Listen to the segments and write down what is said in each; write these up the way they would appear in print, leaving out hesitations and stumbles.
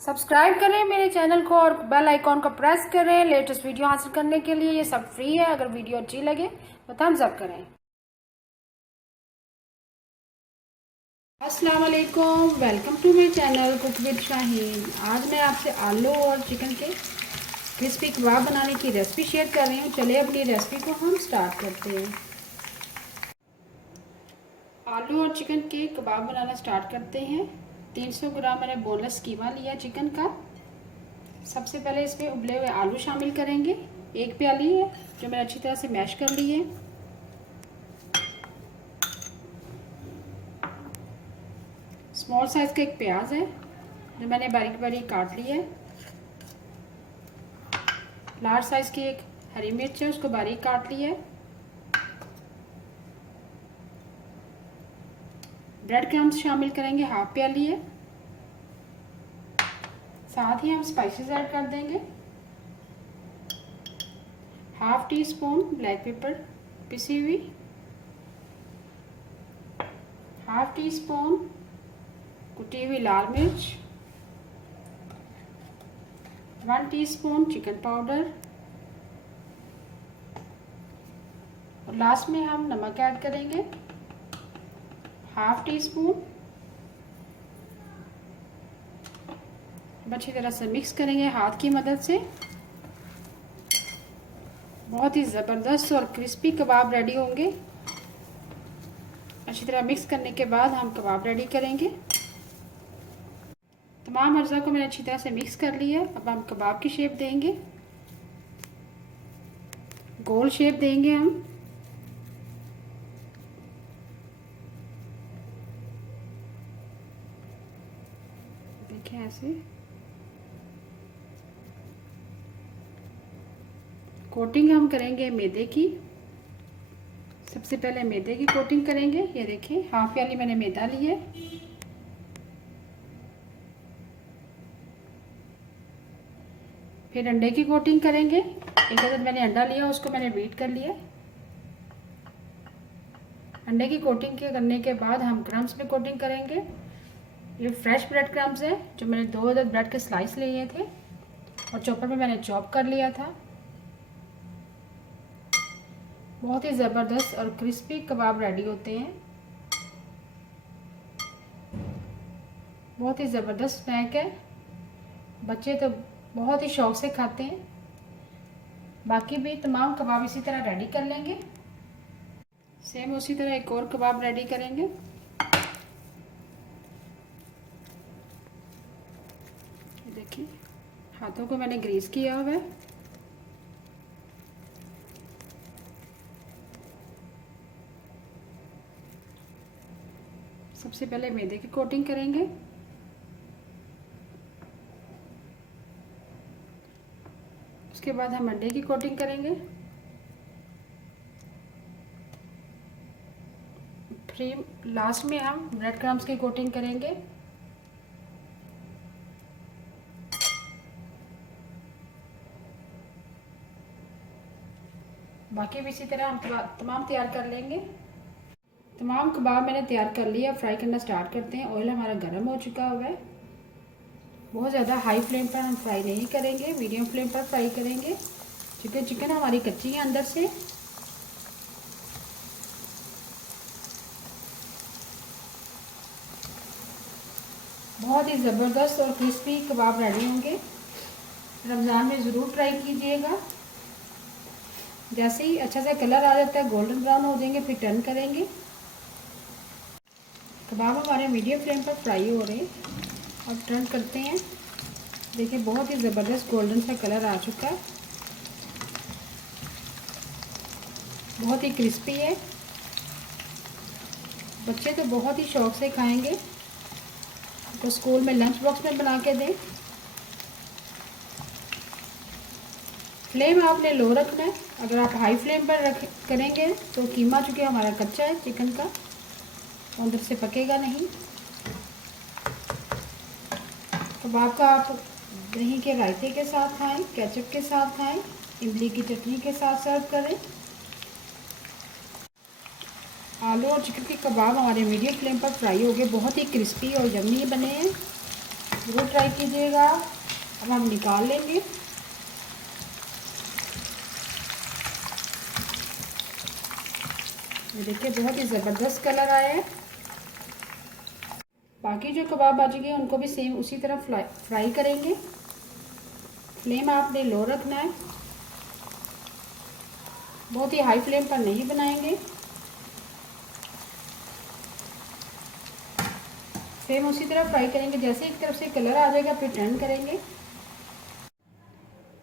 Subscribe करें मेरे channel को और बेल आइकॉन को प्रेस करें लेटेस्ट वीडियो हासिल करने के लिए। ये सब फ्री है। अगर वीडियो अच्छी लगे तो थम्स अप करें। अस्सलाम वालेकुम, welcome to my channel cook with Shaheen. आज मैं आपसे आलू और चिकन के क्रिस्पी कबाब बनाने की रेसिपी शेयर कर रही हूँ। चलिए अपनी रेसिपी को हम स्टार्ट करते हैं। आलू और चिकन के कबाब बनाना स्टार्ट करते हैं। 300 ग्राम मैंने बोनलेस कीमा लिया चिकन का। सबसे पहले इसमें उबले हुए आलू शामिल करेंगे। एक प्याली है जो मैंने अच्छी तरह से मैश कर ली है। स्मॉल साइज का एक प्याज है जो मैंने बारीक बारीक काट लिया है। लार्ज साइज की एक हरी मिर्च है, उसको बारीक काट लिया है। ब्रेड क्रम्स शामिल करेंगे, हाफ प्याली है। साथ ही हम स्पाइसेस ऐड कर देंगे। Half tea spoon black pepper पिसी हुई, हाफ टी स्पून कुटी हुई लाल मिर्च, 1 टीस्पून चिकन पाउडर और लास्ट में हम नमक ऐड करेंगे, हाफ टी स्पून। अच्छी तरह से मिक्स करेंगे हाथ की मदद से। बहुत ही ज़बरदस्त और क्रिस्पी कबाब रेडी होंगे। अच्छी तरह मिक्स करने के बाद हम कबाब रेडी करेंगे। तमाम अज्जा को मैंने अच्छी तरह से मिक्स कर लिया है। अब हम कबाब की शेप देंगे, गोल शेप देंगे हम। देखें ऐसे। कोटिंग हम करेंगे मैदे की। सबसे पहले मैदे की कोटिंग करेंगे। ये देखिए हाफ प्याली मैंने मैदा लिया है। फिर अंडे की कोटिंग करेंगे। एक अदद मैंने अंडा लिया, उसको मैंने बीट कर लिया। अंडे की कोटिंग करने के बाद हम क्रम्स में कोटिंग करेंगे। ये फ्रेश ब्रेड क्रम्स है जो मैंने 2 अदद ब्रेड के स्लाइस लिए थे और चॉपर में मैंने चॉप कर लिया था। बहुत ही ज़बरदस्त और क्रिस्पी कबाब रेडी होते हैं। बहुत ही ज़बरदस्त स्नैक है, बच्चे तो बहुत ही शौक से खाते हैं। बाकी भी तमाम कबाब इसी तरह रेडी कर लेंगे। सेम उसी तरह एक और कबाब रेडी करेंगे। देखिए हाथों को मैंने ग्रीस किया हुआ है। सबसे पहले मैदे की कोटिंग करेंगे। उसके बाद हम अंडे की कोटिंग करेंगे। फिर लास्ट में हम ब्रेड क्रम्स की कोटिंग करेंगे। बाकी भी इसी तरह हम तमाम तैयार कर लेंगे। तमाम कबाब मैंने तैयार कर लिया। फ्राई करना स्टार्ट करते हैं। ऑयल हमारा गर्म हो चुका हुआ है। बहुत ज़्यादा हाई फ्लेम पर हम फ्राई नहीं करेंगे, मीडियम फ्लेम पर फ्राई करेंगे क्योंकि चिकन हमारी कच्ची है अंदर से। बहुत ही ज़बरदस्त और क्रिस्पी कबाब रेडी होंगे। रमज़ान में ज़रूर ट्राई कीजिएगा। जैसे ही अच्छा सा कलर आ जाता है, गोल्डन ब्राउन हो जाएंगे, फिर टर्न करेंगे। कबाब हमारे मीडियम फ्लेम पर फ्राई हो रहे हैं। अब टर्न करते हैं। देखिए बहुत ही ज़बरदस्त गोल्डन सा कलर आ चुका है। बहुत ही क्रिस्पी है। बच्चे तो बहुत ही शौक से खाएंगे। तो स्कूल में लंच बॉक्स में बना के दें। फ्लेम आपने लो रखना है। अगर आप हाई फ्लेम पर करेंगे तो कीमा चूँकि हमारा कच्चा है चिकन का, तो अंदर से पकेगा नहीं। कबाब का आप दही के रायते के साथ खाएं, केचप के साथ खाएं, इमली की चटनी के साथ सर्व करें। आलू और चिकन के कबाब हमारे मीडियम फ्लेम पर फ्राई हो गए। बहुत ही क्रिस्पी और यम्मी बने हैं। ज़रूर ट्राई कीजिएगा। अब हम निकाल लेंगे। ये देखिए बहुत ही ज़बरदस्त कलर आया है। बाकी जो कबाब बच गए उनको भी सेम उसी तरह फ्राई करेंगे। फ्लेम आपने लो रखना है, बहुत ही हाई फ्लेम पर नहीं बनाएंगे। सेम उसी तरह फ्राई करेंगे। जैसे एक तरफ से कलर आ जाएगा फिर टर्न करेंगे।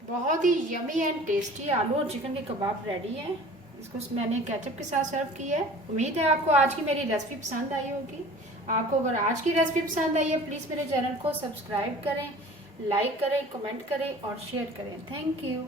बहुत ही यमी एंड टेस्टी आलू और चिकन के कबाब रेडी हैं। इसको मैंने केचप के साथ सर्व किया है। उम्मीद है आपको आज की मेरी रेसिपी पसंद आई होगी। आपको अगर आज की रेसिपी पसंद आई है प्लीज़ मेरे चैनल को सब्सक्राइब करें, लाइक करें, कमेंट करें और शेयर करें। Thank you.